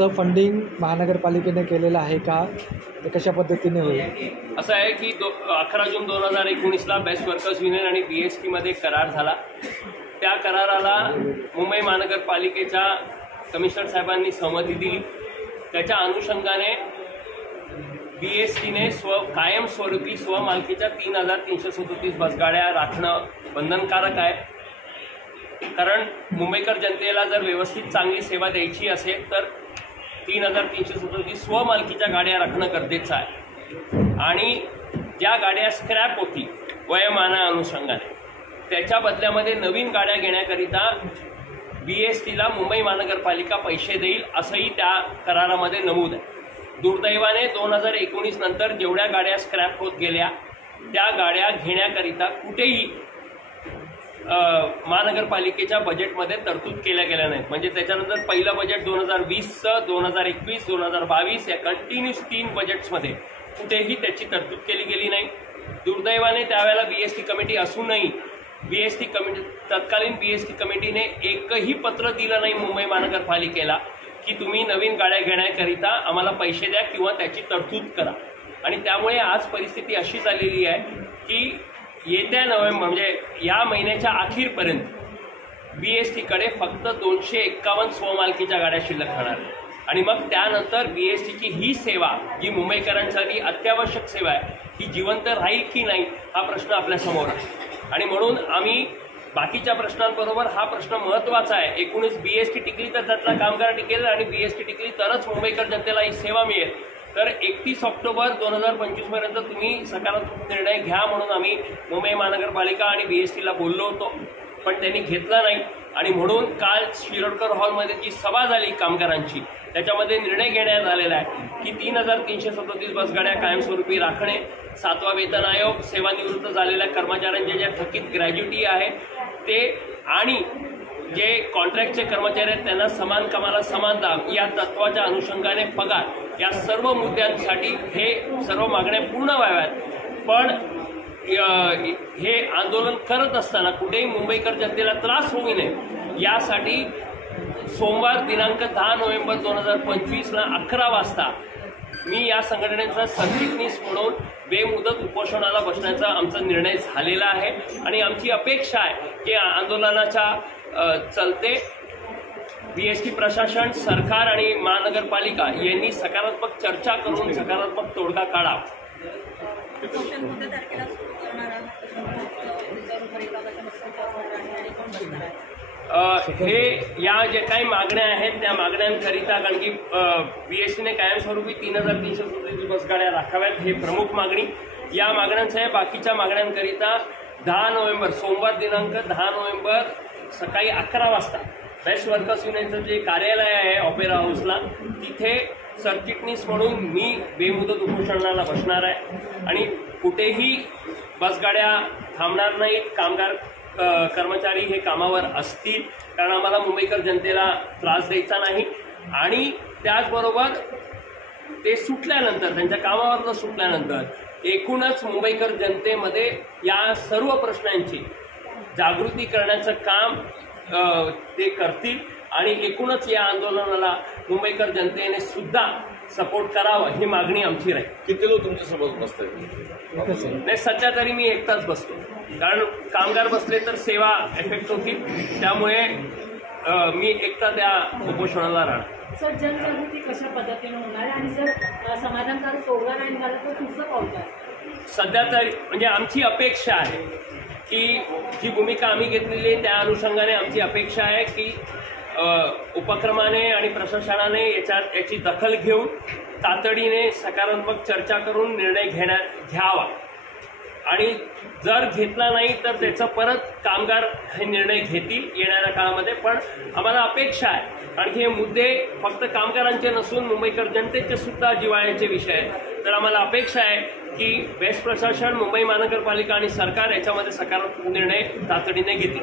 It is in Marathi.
त्याचं फंडिंग महानगरपालिकेने केलेलं आहे का, ते कशा पद्धतीने होईल? असं आहे की 11 जून 2019ला बेस्ट वर्कर्स युनियन आणि BSTमध्ये करार झाला. त्या कराराला मुंबई महानगरपालिकेच्या कमिशनर साहेबांनी सहमती दिली. त्याच्या अनुषंगाने BSTने कायमस्वरूपी स्वमालकीच्या 3,337 बसगाड्या राखणं बंधनकारक आहे. कारण मुंबईकर जनतेला जर व्यवस्थित चांगली सेवा द्यायची असेल तर 3,337 स्वमालकीच्या गाड्या राखणं गरजेचं आहे. आणि ज्या गाड्या स्क्रॅप होती वयोमाना अनुषंगाने त्याच्या बदल्यामध्ये नवीन गाड्या घेण्याकरिता BSTला मुंबई महानगरपालिका पैसे देईल असंही त्या करारामध्ये नमूद आहे. दुर्दैवाने 2019 नंतर जेवढ्या गाड्या स्क्रॅप होत गेल्या त्या गाड्या घेण्याकरिता कुठेही महानगरपालिकेच्या बजेटमध्ये तरतूद केल्या गेल्या नाहीत. म्हणजे त्याच्यानंतर पहिलं बजेट 2020चं, 2021, 2022 या कंटिन्यूस 3 बजेट्समध्ये कुठेही त्याची तरतूद केली गेली नाही. दुर्दैवाने त्यावेळेला BST कमिटी असूनही तत्कालीन BST कमिटीने एकही पत्र दिलं नाही मुंबई महानगरपालिकेला की तुम्ही नवीन गाड्या घेण्याकरिता आम्हाला पैसे द्या किंवा त्याची तरतूद करा. आणि त्यामुळे आज परिस्थिती अशी झालेली आहे की येत्या नोव्हेंबर म्हणजे या महिन्याच्या अखेरपर्यंत BSTकडे फक्त 251 स्वमालकीच्या गाड्या शिल्लक राहणार. आणि मग त्यानंतर BSTची ही सेवा जी मुंबईकरांसाठी अत्यावश्यक सेवा आहे ही जिवंत राहील की नाही हा प्रश्न आपल्यासमोर आहे. आणि म्हणून आम्ही बाकीच्या प्रश्नांबरोबर हा प्रश्न महत्त्वाचा आहे. 19 BST टिकली तर त्यातला कामगार टिकेल आणि BST टिकली तरच मुंबईकर जनतेला ही सेवा मिळेल. तर 31 ऑक्टोबर 2025 पर्यंत तुम्ही सकारात्मक निर्णय घ्या म्हणून आम्ही मुंबई महानगरपालिका आणि BSTला बोललो होतो, पण त्यांनी घेतला नाही. आणि म्हणून काल शिरोडकर हॉलमध्ये जी सभा झाली कामगारांची त्याच्यामध्ये निर्णय घेण्यात आलेला आहे की 3,337 बसगाड्या कायमस्वरूपी राखणे, 7वा वेतन आयोग, सेवानिवृत्त झालेल्या कर्मचाऱ्यांच्या ज्या थकीत ग्रॅज्युटी आहे ते आणि जे कॉन्ट्रॅक्टचे कर्मचारी आहेत त्यांना समान कामाला समान दाब या तत्वाच्या अनुषंगाने पगार या सर्व मुद्द्यांसाठी हे सर्व मागण्या पूर्ण व्हाव्यात. पण हे आंदोलन करत असताना कुठेही मुंबईकर जनतेला त्रास होऊ नये यासाठी सोमवार दिनांक 10 नोव्हेंबर 2025ला 11 वाजता मी या संघटनेचा सरचिटणीस म्हणून बेमुदत उपोषणाला बसण्याचा आमचा निर्णय झालेला आहे. आणि आमची अपेक्षा आहे की आंदोलनाच्या चलते BST प्रशासन, सरकार आणि महानगरपालिका यांनी सकारात्मक चर्चा करून सकारात्मक तोडगा काढावा. हे या ज्या काही मागण्या आहेत त्या मागण्यांकरिता कारण की BSTने कायमस्वरूपी 3,337 बसगाड्या राखाव्यात हे प्रमुख मागणी. या मागण्यांसह बाकीच्या मागण्यांकरिता 10 नोव्हेंबर सोमवार दिनांक 10 नोव्हेंबर सकाळी 11 वाजता बेस्ट वर्कर्स युनियनचं जे कार्यालय आहे ऑपेरा हाऊसला तिथे सरचिटणीस म्हणून मी बेमुदत उपोषणाला बसणार आहे. आणि कुठेही बसगाड्या थांबणार नाहीत. कामगार कर्मचारी हे कामावर असतील कारण आम्हाला मुंबईकर जनतेला त्रास द्यायचा नाही. आणि त्याचबरोबर ते सुटल्यानंतर त्यांच्या कामावरनं सुटल्यानंतर एकूणच मुंबईकर जनतेमध्ये या सर्व प्रश्नांची जागृती करण्याचं काम ते करतील. आणि एकूणच या आंदोलनाला मुंबईकर जनतेने सुद्धा सपोर्ट करावा ही मागणी आमची राहील. किती लोक तुमच्यासोबत बसतात? नाही, सध्या तरी मी एकटाच बसतो कारण कामगार बसले तर सेवा इफेक्ट होतील. त्यामुळे मी एकटा त्या उपोषणाला राहणार. सर, जनजागृती कशा पद्धतीने होणार आहे आणि जर समाधानकारक तोडगा नाही निघाला तर तुमचं पाऊल काय? सध्या तरी म्हणजे आमची अपेक्षा आहे की जी भूमिका आम्ही घेतलेली आहे त्या अनुषंगाने आमची अपेक्षा आहे की उपक्रमाने आणि प्रशासनाने याची दखल घेऊन तातडीने सकारात्मक चर्चा करून निर्णय घ्यावा. आणि जर घेतला नाही तर त्याचं परत कामगार हे निर्णय घेतील येणाऱ्या काळामध्ये. पण आम्हाला अपेक्षा आहे आणखी हे मुद्दे फक्त कामगारांचे नसून मुंबईकर जनतेचे सुद्धा जिव्हाळ्याचे विषय आहेत. तर आम्हाला अपेक्षा आहे की बेस्ट प्रशासन, मुंबई महानगरपालिका आणि सरकार याच्यामध्ये सकारात्मक निर्णय तातडीने घेतील.